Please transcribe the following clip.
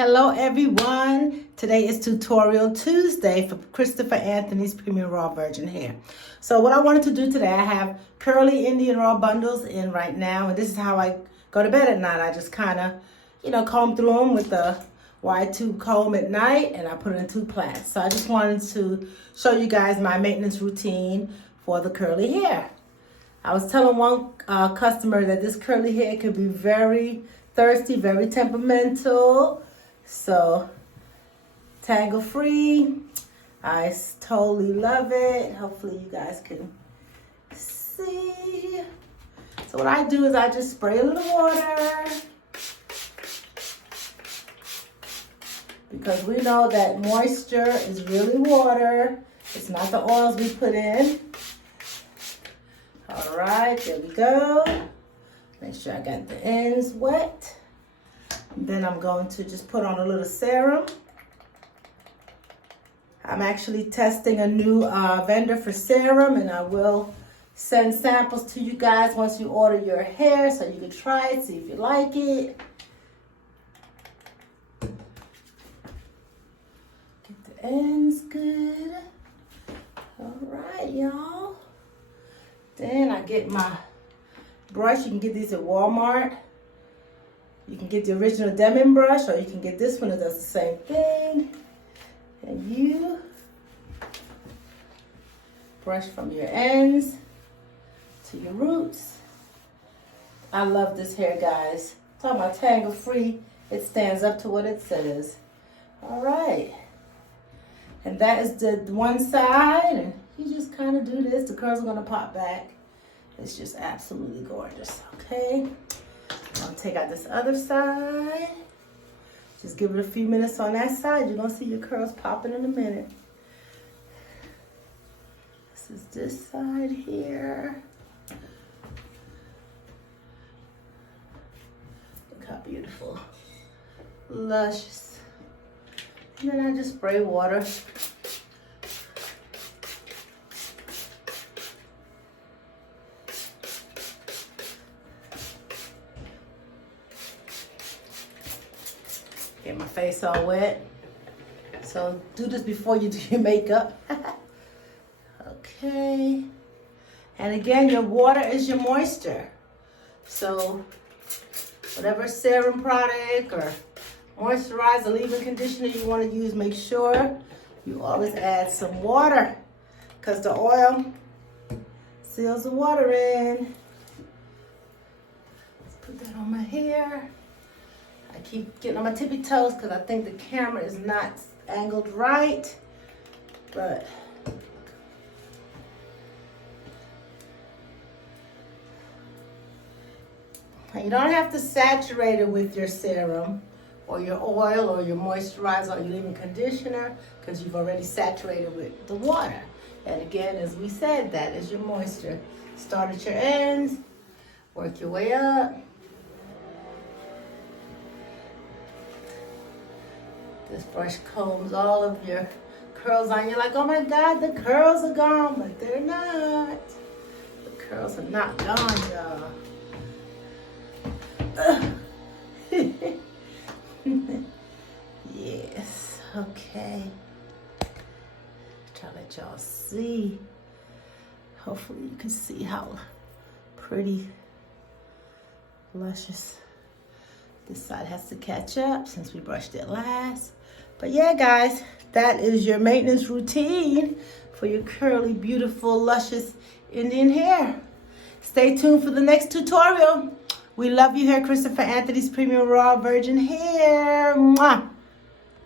Hello everyone. Today is Tutorial Tuesday for Christopher Anthony's Premium Raw Virgin Hair. So what I wanted to do today, I have curly Indian raw bundles in right now, and this is how I go to bed at night. I just kind of, comb through them with the wide tube comb at night, and I put it in two plats. So I just wanted to show you guys my maintenance routine for the curly hair. I was telling one customer that this curly hair could be very thirsty, very temperamental. So, tangle free. I totally love it. Hopefully you guys can see. So what I do is I just spray a little water. Because we know that moisture is really water. It's not the oils we put in. All right, there we go. Make sure I got the ends wet. Then I'm going to just put on a little serum. I'm actually testing a new vendor for serum, and I will send samples to you guys once you order your hair so you can try it, see if you like it. Get the ends good. All right, y'all. Then I get my brush. You can get these at Walmart. You can get the original Demon brush, or you can get this one that does the same thing. And you brush from your ends to your roots. I love this hair, guys. Talking about tangle free, it stands up to what it says. All right. And that is the one side, and you just kind of do this. The curls are going to pop back. It's just absolutely gorgeous, okay? I'm going to take out this other side. Just give it a few minutes on that side. You're going to see your curls popping in a minute. This is this side here. Look how beautiful. Luscious. And then I just spray water. Get my face all wet. So do this before you do your makeup. Okay. And again, your water is your moisture. So whatever serum product or moisturizer, leave-in conditioner you want to use, make sure you always add some water, because the oil seals the water in. Let's put that on my hair. I keep getting on my tippy toes because I think the camera is not angled right, but you don't have to saturate it with your serum or your oil or your moisturizer or your leave-in conditioner, because you've already saturated with the water. And again, as we said, that is your moisture. Start at your ends, work your way up. This brush combs all of your curls on. You're like, oh my God, the curls are gone, but they're not. The curls are not gone, y'all. Yes, okay. Try to let y'all see. Hopefully you can see how pretty, luscious. This side has to catch up since we brushed it last. But yeah, guys, that is your maintenance routine for your curly, beautiful, luscious Indian hair. Stay tuned for the next tutorial. We love you here, Christopher Anthony's Premium Raw Virgin Hair. Mwah.